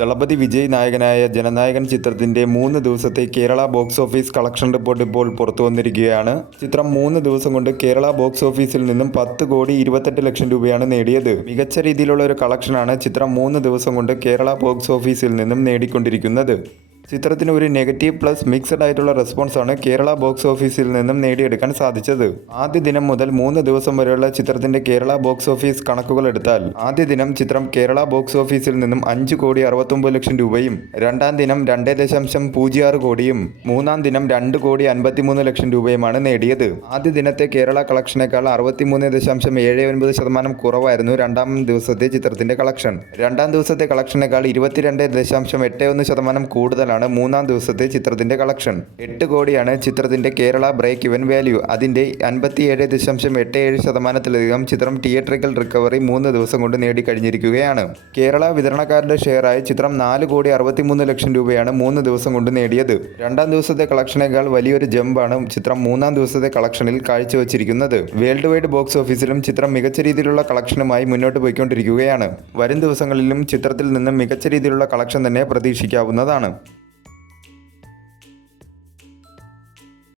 ദളപതി വിജയ് നായകനായ ജനനായകൻ ചിത്രത്തിന്റെ 3 ദിവസത്തെ Kerala box office collection report ഇപ്പോൾ പുറത്തു വന്നിരിക്കുകയാണ്. ചിത്രം 3 ദിവസം കൊണ്ട് കേരള ബോക്സ് ഓഫീസിൽ നിന്നും 10,28,00,000 രൂപയാണ് നേടിയത്. മികച്ച രീതിയിലുള്ള ഒരു കളക്ഷനാണ് ചിത്രം 3 ദിവസം കൊണ്ട് കേരള ബോക്സ് ഓഫീസിൽ നിന്നും നേടിക്കൊണ്ടിരിക്കുന്നത്. ചിത്രത്തിന് ഒരു നെഗറ്റീവ് പ്ലസ് മിക്സഡ് ആയിട്ടുള്ള റെസ്പോൺസാണ് കേരള ബോക്സ് ഓഫീസിൽ നിന്നും നേടിയെടുക്കാൻ സാധിച്ചത്. ആദ്യ ദിനം മുതൽ 3 ദിവസം വരെയുള്ള ചിത്രത്തിന്റെ കേരള ബോക്സ് ഓഫീസ് കണക്കുകൾ എടുത്താൽ ആദ്യ ദിനം ചിത്രം കേരള ബോക്സ് ഓഫീസിൽ നിന്നും 5,69,00,000 രൂപയും, രണ്ടാം ദിനം 2.06 കോടിയും, മൂന്നാം ദിനം 2,53,00,000 രൂപയുമാണ് നേടിയത്. ആദ്യ ദിനത്തെ കേരള കളക്ഷനേക്കാൾ 63.79% കുറവായിരുന്നു രണ്ടാം ദിവസത്തെ ചിത്രത്തിന്റെ കളക്ഷൻ. രണ്ടാം ദിവസത്തെ കളക്ഷനേക്കാൾ 22.81% കൂടുതലാണ് മൂന്നാം ദിവസത്തെ ചിത്രത്തിന്റെ കളക്ഷൻ. 8 കോടിയാണ് ചിത്രത്തിന്റെ കേരള ബ്രേക്ക് ഇവൻ വാല്യൂ. അതിന്റെ 57.87% ചിത്രം തിയേറ്ററിക്കൽ റിക്കവറി 3 ദിവസം കൊണ്ട് നേടിക്കഴിഞ്ഞിരിക്കുകയാണ്. കേരള വിതരണക്കാരുടെ ഷെയറായ ചിത്രം 4,63,00,000 രൂപയാണ് 3 ദിവസം കൊണ്ട് നേടിയത്. രണ്ടാം ദിവസത്തെ കളക്ഷനേക്കാൾ വലിയൊരു ജമ്പാണ് ചിത്രം മൂന്നാം ദിവസത്തെ കളക്ഷനിൽ കാഴ്ചവെച്ചിരിക്കുന്നത്. വേൾഡ് വൈഡ് ബോക്സ് ഓഫീസിലും ചിത്രം മികച്ച രീതിയിലുള്ള കളക്ഷനുമായി മുന്നോട്ട് പോയിക്കൊണ്ടിരിക്കുകയാണ്. വരും ദിവസങ്ങളിലും ചിത്രത്തിൽ നിന്നും മികച്ച രീതിയിലുള്ള കളക്ഷൻ തന്നെ പ്രതീക്ഷിക്കാവുന്നതാണ്.